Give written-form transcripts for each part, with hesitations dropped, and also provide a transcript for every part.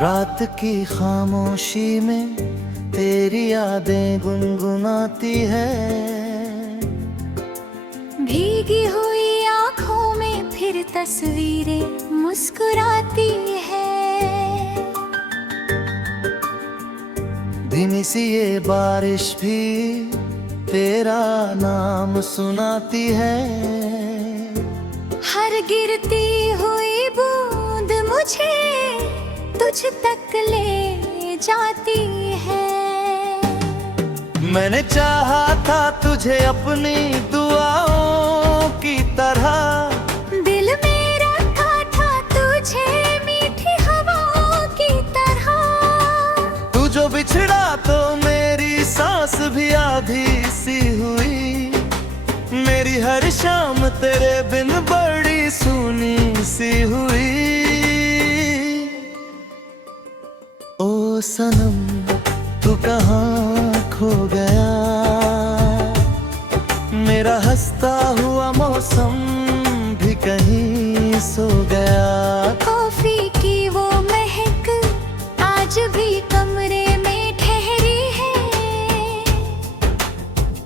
रात की खामोशी में तेरी यादें गुनगुनाती है। भीगी हुई आंखों में फिर तस्वीरें मुस्कुराती है। धीमी सी ये बारिश भी तेरा नाम सुनाती है। हर गिरती हुई बूंद मुझे तुझ तक ले जाती है। मैंने चाहा था तुझे अपनी दुआओं की तरह, दिल में रखा था तुझे मीठी हवाओं की तरह। तू जो बिछड़ा तो मेरी सांस भी आधी सी हुई। मेरी हर शाम तेरे बिन बड़ी सूनी सी हुई। ओ सनम तू कहाँ खो गया, मेरा हंसता हुआ मौसम भी कहीं सो गया। कॉफी की वो महक आज भी कमरे में ठहरी है।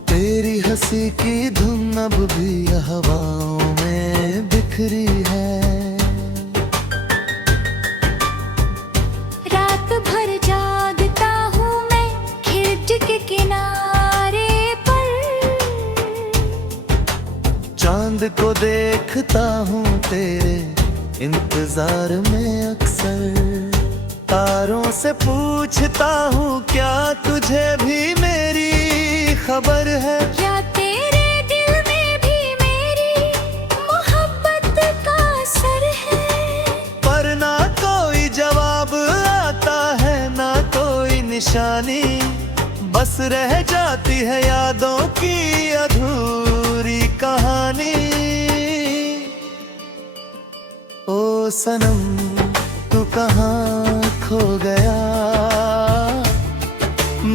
तेरी हंसी की धुन अब भी हवाओं में बिखरी है। रात भर जागता हूँ मैं खिड़की के किनारे पर। चांद को देखता हूँ तेरे इंतजार में अक्सर। तारों से पूछता हूँ क्या तुझे भी मेरी खबर है। क्या तेरे दिल में भी मेरी मोहब्बत का असर है। पर ना कोई जवाब आता है, ना कोई निशानी। बस रह जाती है यादों की अधूरी कहानी। ओ सनम तू कहाँ खो गया,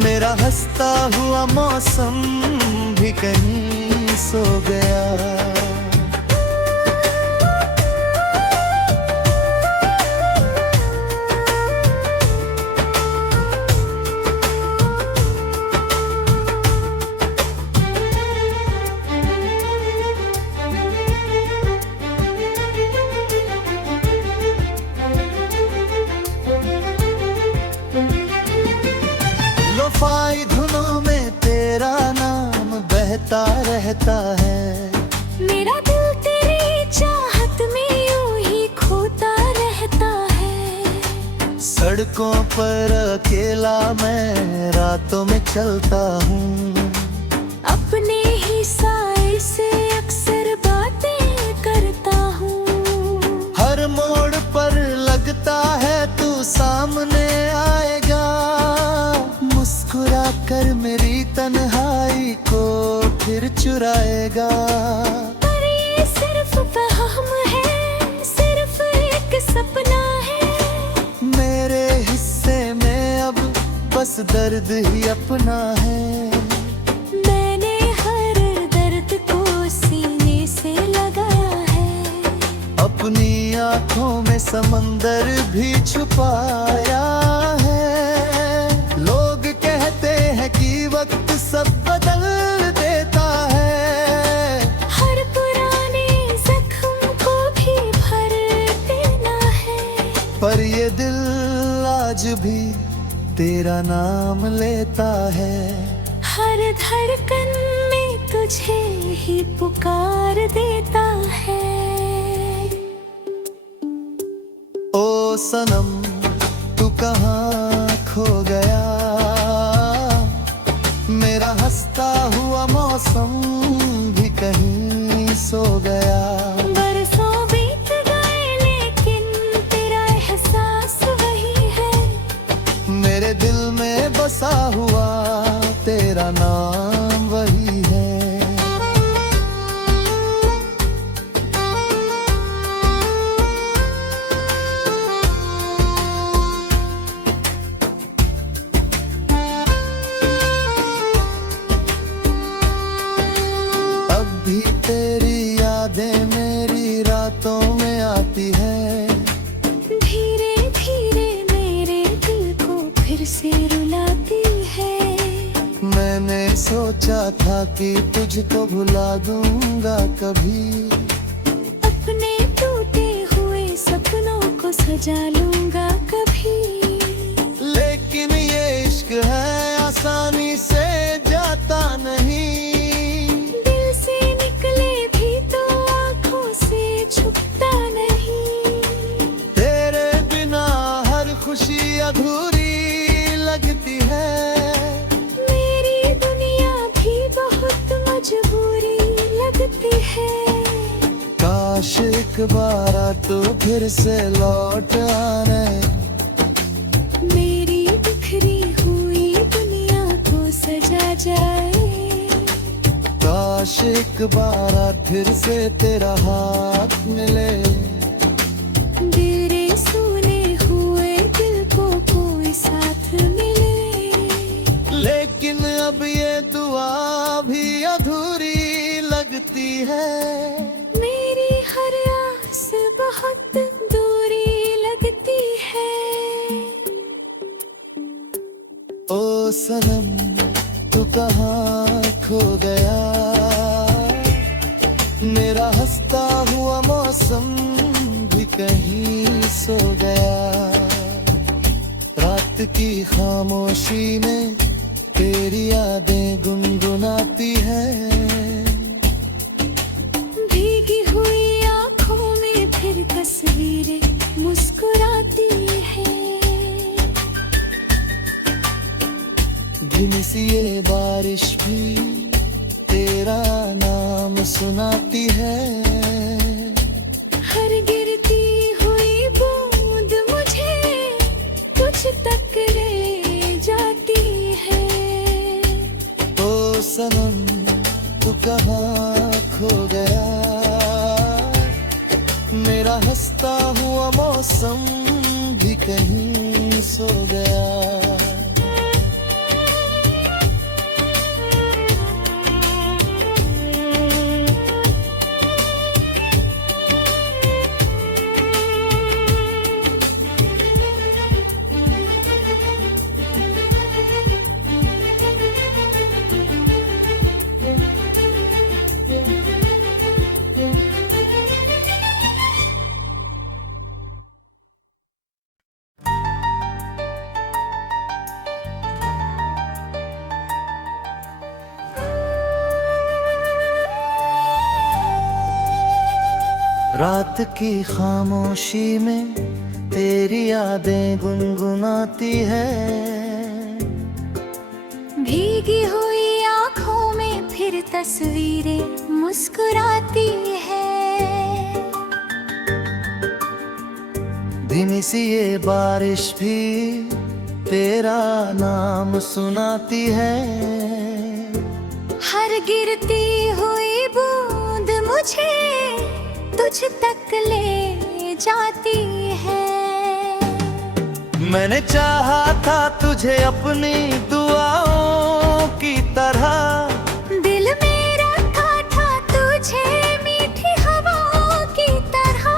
मेरा हंसता हुआ मौसम भी कहीं सो गया। लोफाई धुनों में तेरा नाम बहता रहता है। मेरा दिल तेरी चाहत में यूं ही खोता रहता है। सड़कों पर अकेला मैं रातों में चलता हूँ। अपने ही साए से अक्सर बातें करता हूँ। हर मोड़ पर लगता है तू सामने आएगा। मुस्कुरा कर मेरी तन्हाई को फिर चुराएगा। पर ये सिर्फ वहम है, सिर्फ एक सपना है। मेरे हिस्से में अब बस दर्द ही अपना है। मैंने हर दर्द को सीने से लगाया है। अपनी आँखों में समंदर भी छुपाया है। लोग कहते हैं कि वक्त सब बदल देता है। हर पुराने जख्म को भी भर देना है। पर ये दिल आज भी तेरा नाम लेता है। हर धड़कन में तुझे ही पुकार देता है। ओ सनम तू कहाँ खो गया, मेरा हंसता हुआ मौसम भी कहीं सो गया। बरसों बीत गए लेकिन तेरा एहसास वही है। मेरे दिल में बसा हुआ तेरा नाम वही है। अब भी तेरी यादें मेरी रातों में आती है। धीरे धीरे मेरे मैंने सोचा था कि तुझको भुला दूंगा कभी, अपने टूटे हुए सपनों को सजा लूंगा कभी। लेकिन ये इश्क है आसानी से जाता नहीं, दिल से निकले भी तो आंखों से छुपता नहीं। तेरे बिना हर खुशी अधूरी लगती है, मेरी दुनिया भी बहुत मजबूरी लगती है। काश एक बार तो फिर से लौट आने, मेरी बिखरी हुई दुनिया को सजा जाए। काश एक बार फिर से तेरा हाथ मिले, मेरे सोने हुए दिल को कोई साथ मिले। लेकिन अब ये दुआ भी अधूरी लगती है, मेरी हर आस बहुत दूरी लगती है। ओ सनम तू कहाँ खो गया, मेरा हंसता हुआ मौसम भी कहीं सो गया। रात की खामोशी में तेरी यादें गुनगुनाती हैं, भीगी हुई आंखों में फिर तस्वीरें मुस्कुराती है। धीमी सी ये बारिश भी तेरा नाम सुनाती है, हर गिरती हुई बूंद मुझे तुझ तक ले जाती है। ओ सनम तू कहाँ खो गया, मेरा हंसता हुआ मौसम भी कहीं सो गया। रात की खामोशी में तेरी यादें गुनगुनाती है, भीगी हुई आंखों में फिर तस्वीरें मुस्कुराती है। धीमी सी ये बारिश भी तेरा नाम सुनाती है, हर गिरती हुई बूंद मुझे तुझ तक ले जाती है। मैंने चाहा था तुझे अपनी दुआओं की तरह, दिल मेरा था तुझे मीठी हवाओं की तरह।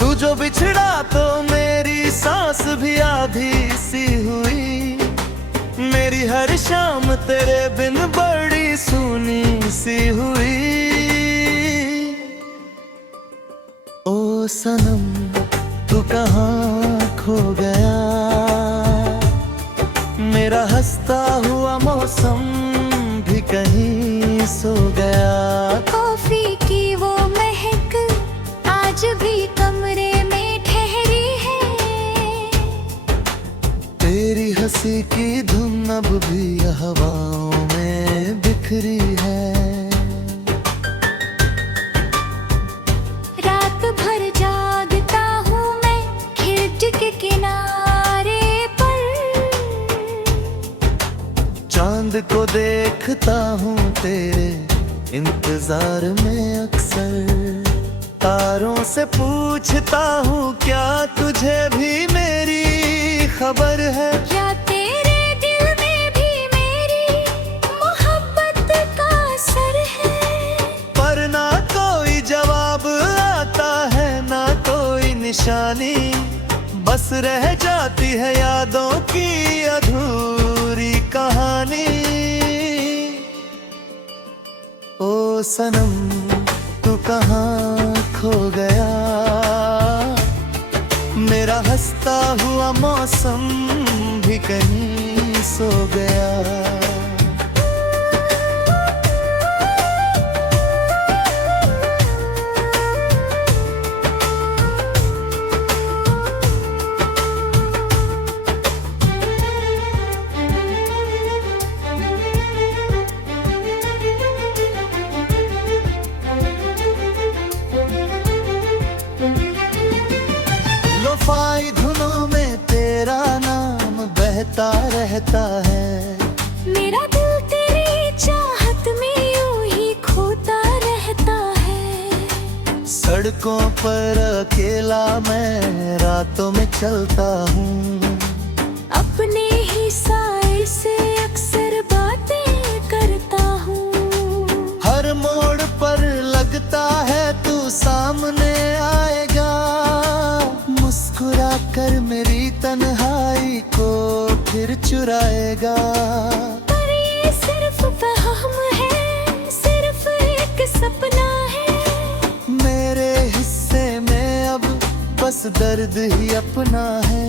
तू जो बिछड़ा तो मेरी सांस भी आधी सी हुई, मेरी हर शाम तेरे बिन बड़ी सूनी सी हुई। ओ सनम तू कहाँ खो गया, मेरा हंसता हुआ मौसम भी कहीं सो गया। कॉफी की वो महक आज भी कमरे में ठहरी है, तेरी हंसी की धुन अब भी हवाओं में बिखरी है। रात भर जागता हूँ मैं खिड़की के किनारे पर, चांद को देखता हूँ तेरे इंतजार में अक्सर, तारों से पूछता हूँ क्या तुझे भी मेरी खबर है। क्या तेरे दिल में भी मेरी मोहब्बत का असर है, पर ना कोई जवाब आता है ना कोई निशानी, बस रह जाती है यादों की अधूरी कहानी। सनम तू कहाँ खो गया, मेरा हंसता हुआ मौसम भी कहीं सो गया। लोफाई धुनों में तेरा नाम बहता रहता है, मेरा दिल तेरी चाहत में यूं ही खोता रहता है। सड़कों पर अकेला मैं रातों में चलता हूँ, अपने ही साए से अक्सर बातें करता हूँ। हर मोड़ पर लगता है तू सामने आएगा, मुस्कुरा कर मेरी तन्हाई को फिर चुराएगा। पर ये सिर्फ वहम है, सिर्फ एक सपना है, मेरे हिस्से में अब बस दर्द ही अपना है।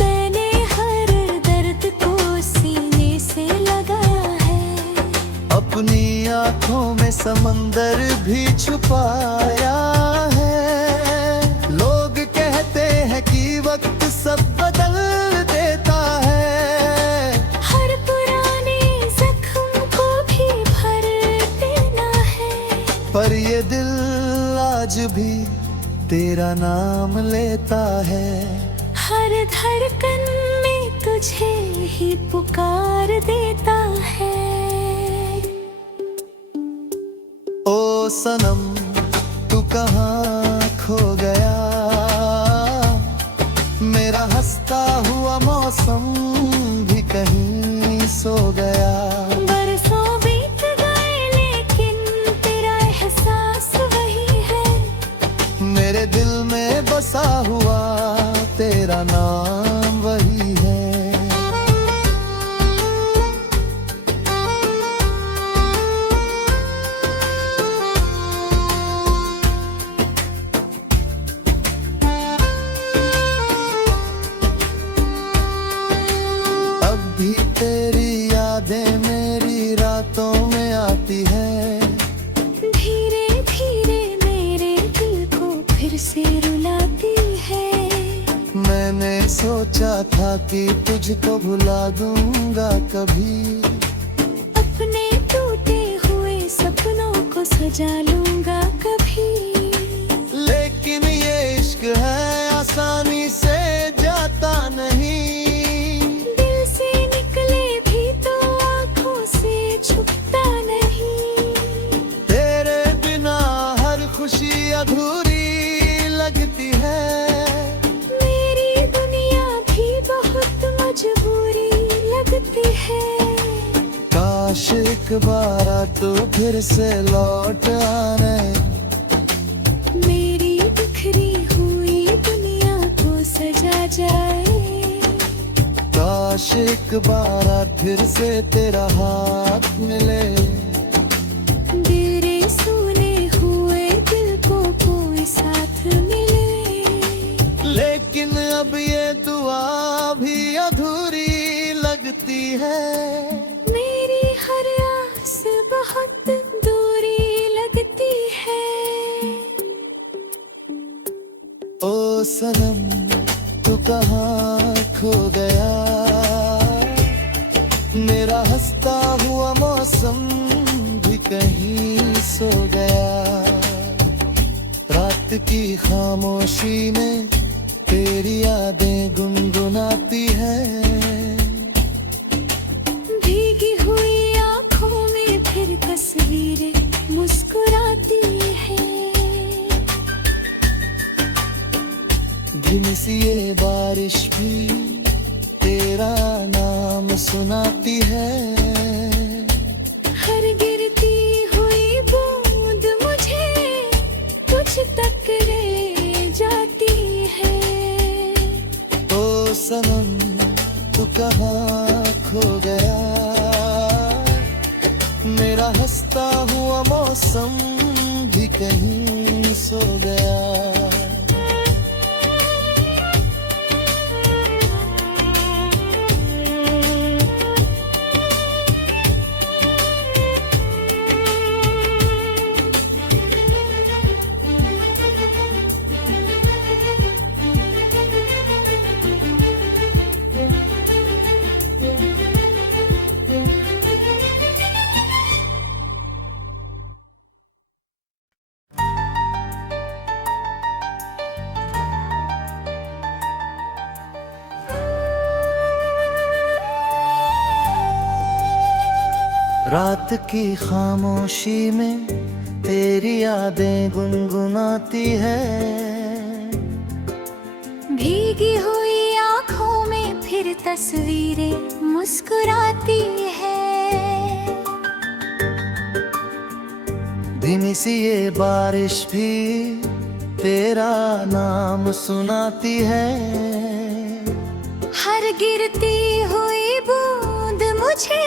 मैंने हर दर्द को सीने से लगाया है, अपनी आँखों में समंदर भी छुपाया है। लोग कहते हैं कि वक्त सब बदल देता है, हर पुराने जख्म को भी भर देना है। पर ये दिल आज भी तेरा नाम लेता है, हर धड़कन में तुझे ही पुकार देता है। ओ सनम तू कहाँ खो गया, मेरा हंसता हुआ मौसम भी कहीं सो गया। बरसों बीत गए लेकिन तेरा एहसास वही है, मेरे दिल में बसा हुआ तेरा नाम वही है। अब भी तेरी यादें मेरी रातों में आती है, धीरे धीरे मेरे दिल को फिर से रुलाती है। मैंने सोचा था कि तुझको भुला दूंगा कभी, अपने टूटे हुए सपनों को सजा लूंगा कभी। लेकिन ये इश्क है आसानी से जाता नहीं, दिल से निकले भी तो आंखों से छुपता नहीं। तेरे बिना हर खुशी अधूरी लगती है, मेरी दुनिया भी बहुत मजबूरी लगती है। काश एक बार तो फिर से लौट आने, मेरी बिखरी हुई दुनिया को सजा जाए। काश एक बार फिर से तेरा हाथ मिले, मेरे सोने हुए दिल को कोई साथ मिले। लेकिन अब ये दुआ भी अधूरी लगती है, मेरी हर आस बहुत दूरी लगती है। ओ सनम तू कहाँ खो गया, मेरा हंसता हुआ मौसम भी कहीं सो गया। रात की खामोशी में तेरी यादें गुनगुनाती हैं, भीगी हुई आंखों में फिर तस्वीरें मुस्कुराती है। धीमी सी ये बारिश भी तेरा नाम सुनाती है, हर गिरती हुई बूंद मुझे तुझ तक ले जाती है। ओ सनम तू कहाँ खो गया, मेरा हंसता हुआ मौसम भी कहीं सो गया। रात की खामोशी में तेरी यादें गुनगुनाती है। भीगी हुई आंखों में फिर तस्वीरें मुस्कुराती है। धीमी सी ये बारिश भी तेरा नाम सुनाती है। हर गिरती हुई बूंद मुझे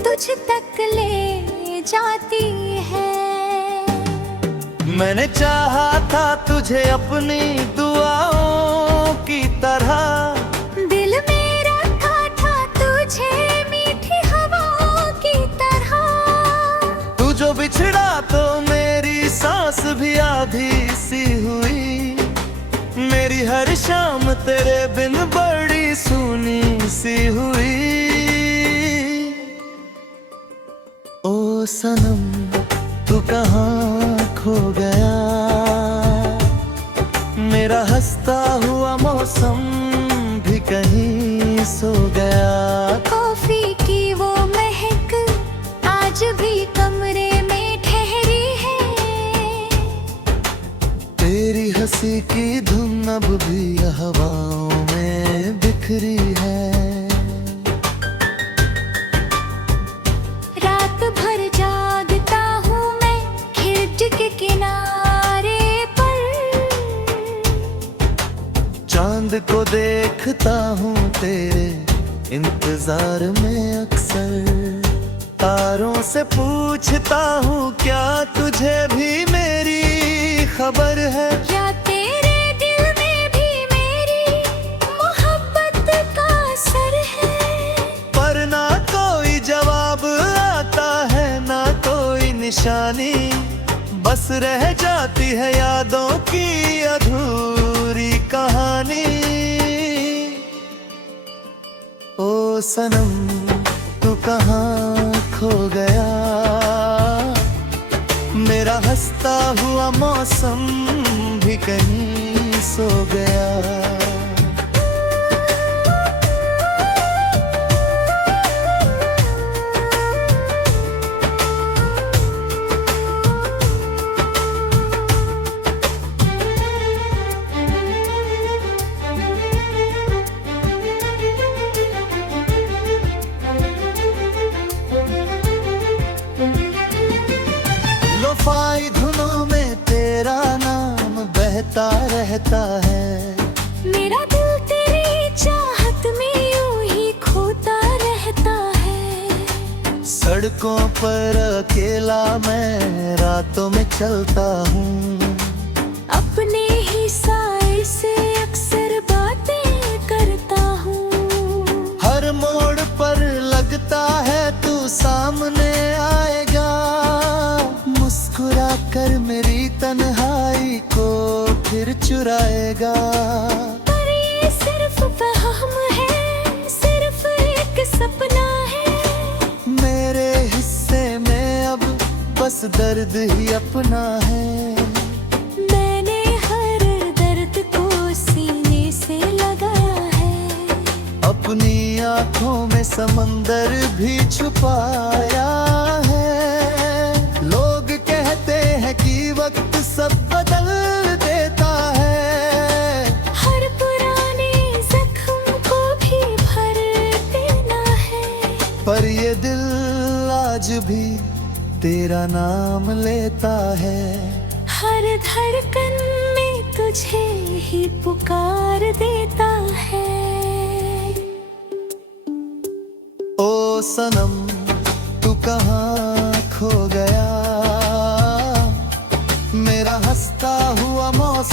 तुझ तक ले जाती है। मैंने चाहा था तुझे अपनी दुआओं की तरह, दिल में रखा था तुझे मीठी हवाओं की तरह। तू जो बिछड़ा तो मेरी सांस भी आधी सी हुई। मेरी हर शाम तेरे बिन बड़ी सूनी सी हुई। ओ सनम तू कहाँ खो गया, मेरा हंसता हुआ मौसम भी कहीं सो गया। कॉफी की वो महक आज भी कमरे में ठहरी है। तेरी हंसी की धुन अब भी हवाओं में बिखरी है। रात भर जागता हूँ मैं खिड़की के किनारे पर। चांद को देखता हूँ तेरे इंतजार में अक्सर। तारों से पूछता हूँ क्या तुझे भी मेरी खबर है। क्या तेरे दिल में भी मेरी मोहब्बत का असर है। पर ना कोई जवाब आता है, ना कोई निशानी। बस रह जाती है यादों की अधूरी कहानी। ओ सनम तू कहाँ खो गया, मेरा हंसता हुआ मौसम भी कहीं सो गया। लोफाई धुनों में तेरा नाम बहता रहता है। मेरा दिल तेरी चाहत में यूं ही खोता रहता है। सड़कों पर अकेला मैं रातों में चलता हूँ। अपने ही साए से अक्सर बातें करता हूँ। हर मोड़ पर लगता है तू सामने आएगा। मुस्कुरा कर मेरी तन्हाई को फिर चुराएगा। पर ये सिर्फ वहम है, सिर्फ एक सपना है। मेरे हिस्से में अब बस दर्द ही अपना है। मैंने हर दर्द को सीने से लगाया है। अपनी आँखों में समंदर भी छुपाया है। लोग कहते हैं कि वक्त सब बदल देता है। हर पुराने जख्म को भी भर देना है। पर ये दिल आज भी तेरा नाम लेता है। हर धड़कन में तुझे ही पुकार देता है। ओ सनम तू कहाँ खो गया,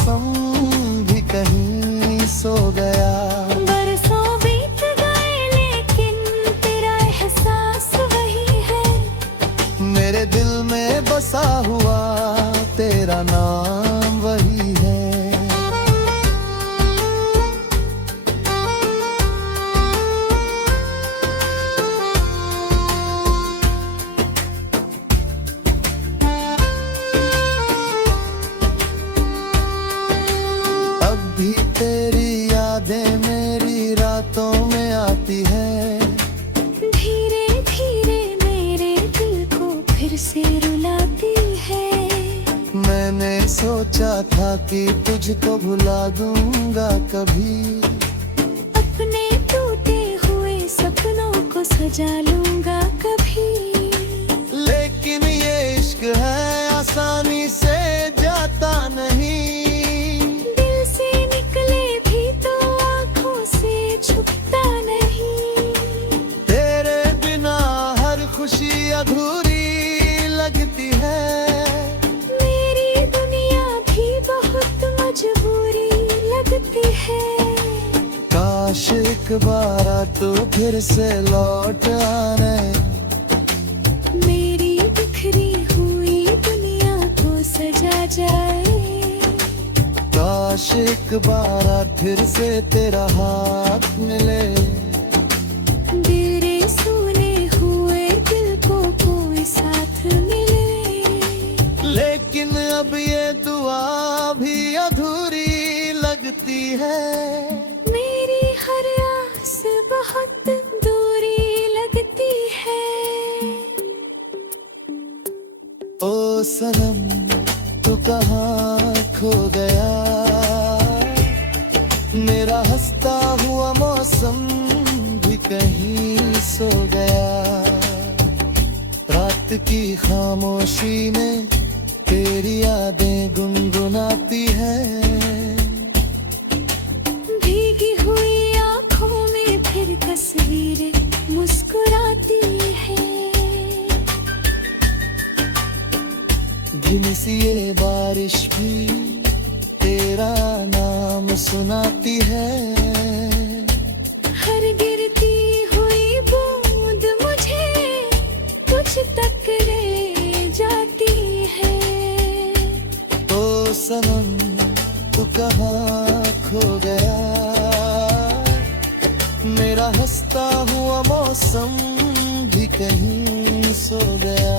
मौसम भी कहीं सो गया। बरसों बीत गए लेकिन तेरा एहसास वही है। मेरे दिल में बसा हुआ तेरा नाम वही है। अब भी तेरी यादें मेरी रातों में आती है। धीरे धीरे मेरे दिल को फिर से रुलाती है। मैंने सोचा था कि तुझको भुला दूंगा कभी। अपने टूटे हुए सपनों को सजा लूंगा कभी। लेकिन ये इश्क है आसानी से जाता नहीं। दिल से निकले भी तो आंखों से छुपता नहीं। तेरे बिना हर खुशी अधूरी लगती है। मेरी दुनिया भी बहुत मजबूरी लगती है। काश एक बार तो फिर से लौट आने। मेरी बिखरी हुई दुनिया को सजा जाए। काश एक बार फिर से तेरा हाथ मिले। मेरे सोने हुए दिल को कोई साथ मिले। लेकिन अब ये दुआ भी अधूरी लगती है। मेरी हर आस बहुत दूरी लगती है। ओ सनम तू कहाँ खो गया। मेरा हंसता हुआ मौसम भी कहीं सो गया। रात की खामोशी में तेरी यादें गुनगुनाती है। भीगी हुई आंखों में फिर तस्वीरें मुस्कुराती है। धीमी सी ये बारिश भी तेरा नाम सुनाती है। हर गिरती हुई बूंद मुझे तुझ तक ले जाती है। ओ सनम तू कहाँ खो गया। मेरा हंसता हुआ मौसम भी कहीं सो गया।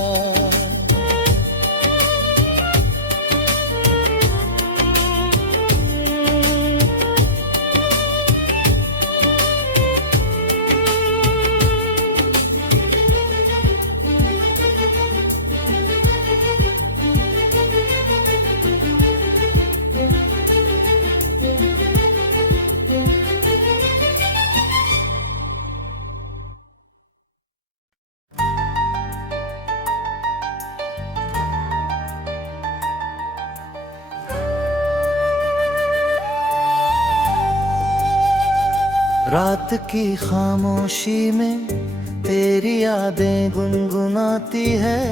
रात की खामोशी में तेरी यादें गुनगुनाती है।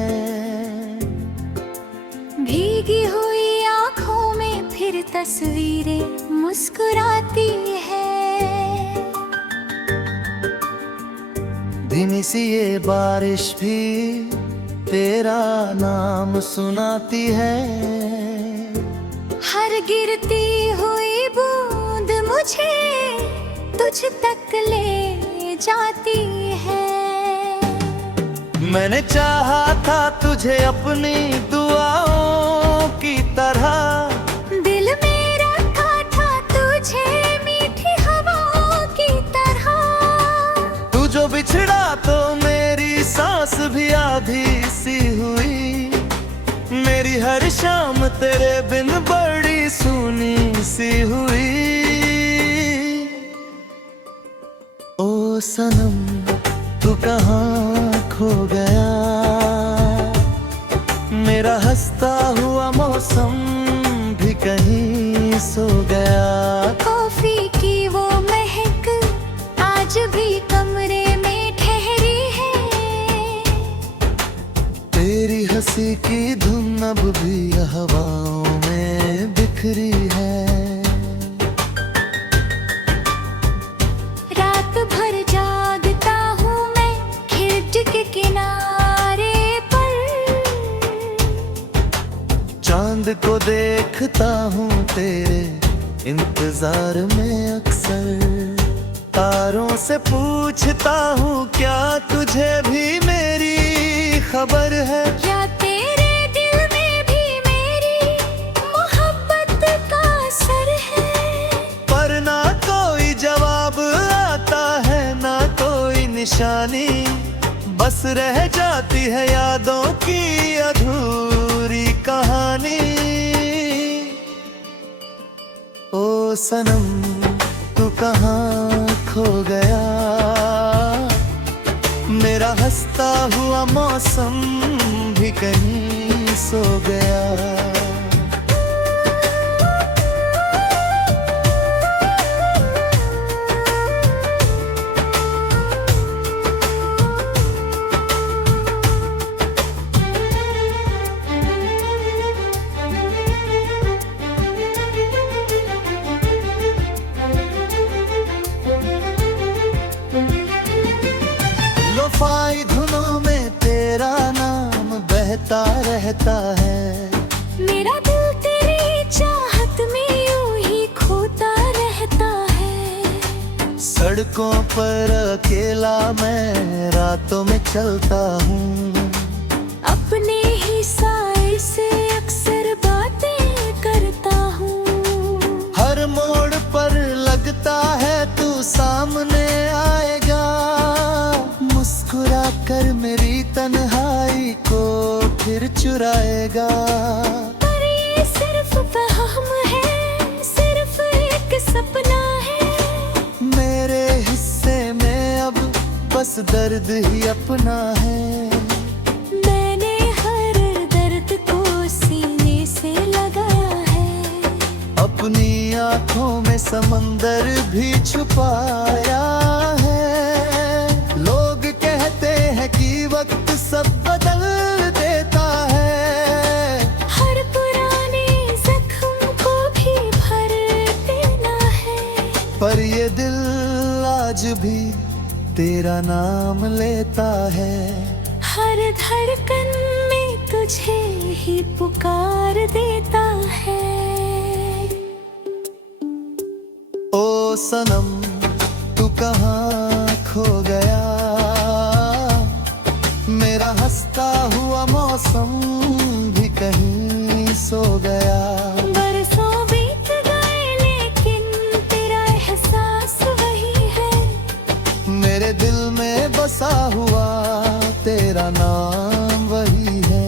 भीगी हुई आंखों में फिर तस्वीरें मुस्कुराती है। धीमी सी ये बारिश भी तेरा नाम सुनाती है। हर गिरती हुई बूंद मुझे तुझ तक ले जाती है। मैंने चाहा था तुझे अपनी दुआओं की तरह। दिल मेरा रखा था तुझे मीठी हवाओं की तरह। तू जो बिछड़ा तो मेरी सांस भी आधी सी हुई। मेरी हर शाम तेरे बिन बड़ी सूनी सी हुई। ओ सनम तू कहाँ खो गया। मेरा हंसता हुआ मौसम भी कहीं सो गया। कॉफी की वो महक आज भी कमरे में ठहरी है। तेरी हंसी की धुन अब भी हवाओं में बिखरी बिखरी है। रात भर जागता हूँ मैं खिड़की के किनारे पर, चांद को देखता हूँ तेरे इंतजार में अक्सर। तारों से पूछता हूँ क्या तुझे भी मेरी खबर है। क्या तेरे दिल में भी मेरी मोहब्बत का असर है। पर ना कोई जवाब आता है, ना कोई निशानी, बस रह जाती है यादों की अधूरी कहानी। ओ सनम तू कहाँ खो गया, मेरा हंसता हुआ मौसम भी कहीं सो गया। लोफाई धुनों में तेरा नाम बहता रहता है। मेरा दिल तेरी चाहत में यूं ही खोता रहता है। सड़कों पर अकेला मैं रातों में चलता हूँ, अपने ही साए से अक्सर बातें करता हूँ। हर मोड़ पर लगता है तू सामने आएगा, मुस्कुरा कर मेरी तन्हाई को फिर चुराएगा। पर ये सिर्फ वहम है, सिर्फ एक सपना है। मेरे हिस्से में अब बस दर्द ही अपना है। मैंने हर दर्द को सीने से लगाया है। अपनी आँखों में समंदर भी छुपाया है। लोग कहते हैं कि वक्त सब बदल देता है, हर पुराने जख्म को भी भर देना है। पर ये दिल आज भी तेरा नाम लेता है। हर धड़कन में तुझे ही पुकार देता है। ओ सनम तू कहाँ खो गया, मेरा हंसता हुआ मौसम भी कहीं सो गया। बरसों बीत गए लेकिन तेरा एहसास वही है। मेरे दिल में बसा हुआ तेरा नाम वही है।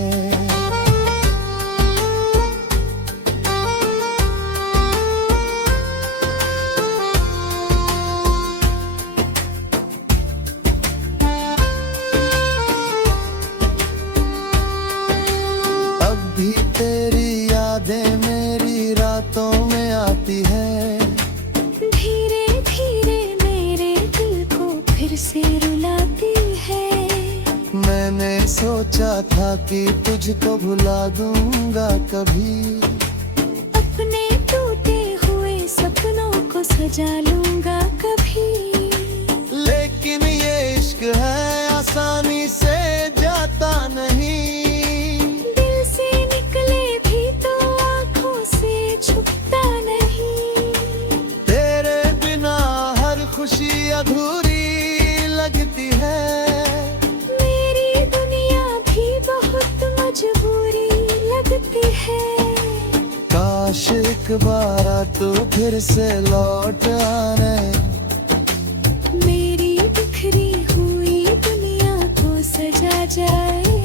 अब भी तेरी यादें मेरी रातों में आती है। धीरे धीरे मेरे दिल को फिर से रुलाती है। मैंने सोचा था कि तुझको भुला दूंगा कभी, अपने टूटे हुए सपनों को सजा लूंगा कभी। लेकिन ये इश्क है आसानी से जाता नहीं। दिल से निकले भी तो आंखों से छुपता नहीं। तेरे बिना हर खुशी अधूरी लगती है। मेरी दुनिया भी बहुत मजबूरी लगती है। काश एक बार तो फिर से लौट आने, मेरी बिखरी हुई दुनिया को सजा जाए।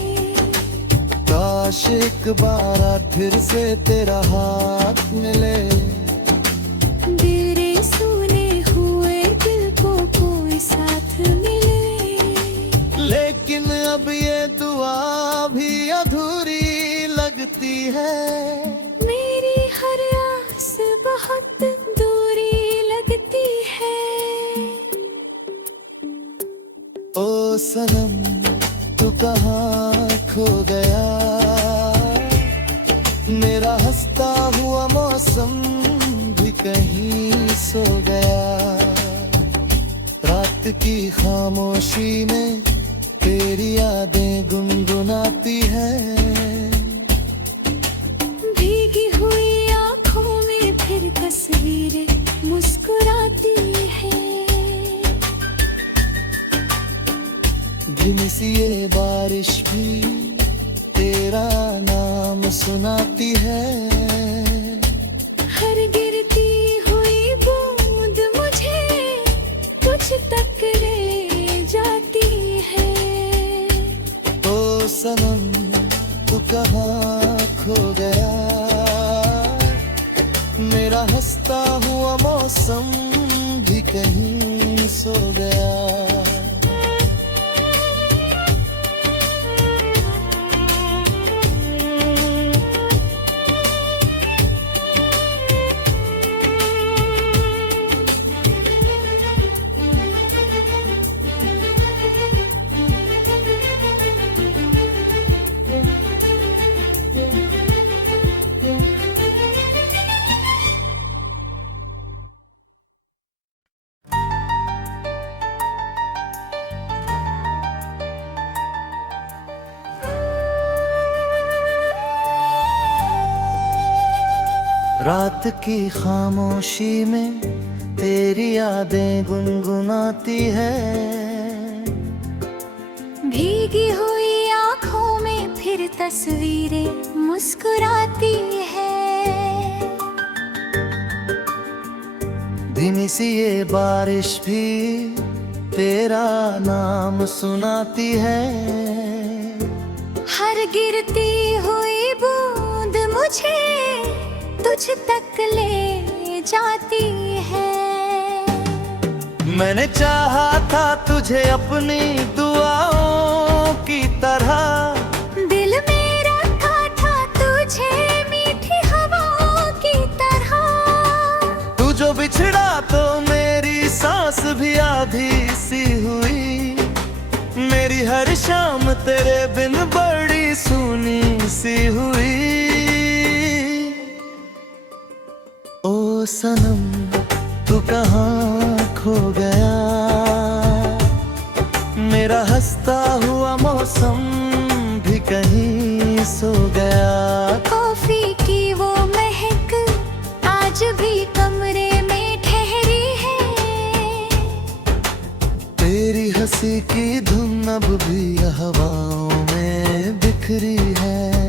काश एक बार फिर से तेरा हाथ मिले। मेरे सोने हुए दिल को कोई साथ मिले। लेकिन अब ये दुआ भी अधूरी लगती है। मेरी हर आस बहुत दूरी लगती है। ओ सनम तू कहाँ खो गया, मेरा हंसता हुआ मौसम मौसम भी कहीं सो गया। रात की खामोशी में तेरी यादें गुनगुनाती हैं। भीगी हुई आंखों में फिर तस्वीरें मुस्कुराती है। धीमी सी ये बारिश भी तेरा नाम सुनाती है। हर गिरती हुई बूंद मुझे तुझ तक ले जाती है। ओ सनम तू कहाँ खो गया। मेरा हंसता हुआ मौसम भी कहीं सो गया। रात की खामोशी में तेरी यादें गुनगुनाती है। भीगी हुई आंखों में फिर तस्वीरें मुस्कुराती है। धीमी सी ये बारिश भी तेरा नाम सुनाती है। हर गिरती हुई बूंद मुझे तुझ तक ले जाती है। मैंने चाहा था तुझे अपनी दुआओं की तरह। दिल में रखा था तुझे मीठी हवाओं की तरह। तू जो बिछड़ा तो मेरी सांस भी आधी सी हुई। मेरी हर शाम तेरे बिन बड़ी सूनी सी हुई। ओ सनम तू कहाँ खो गया। मेरा हंसता हुआ मौसम भी कहीं सो गया। कॉफी की वो महक आज भी कमरे में ठहरी है। तेरी हंसी की धुन अब भी हवाओं में बिखरी है।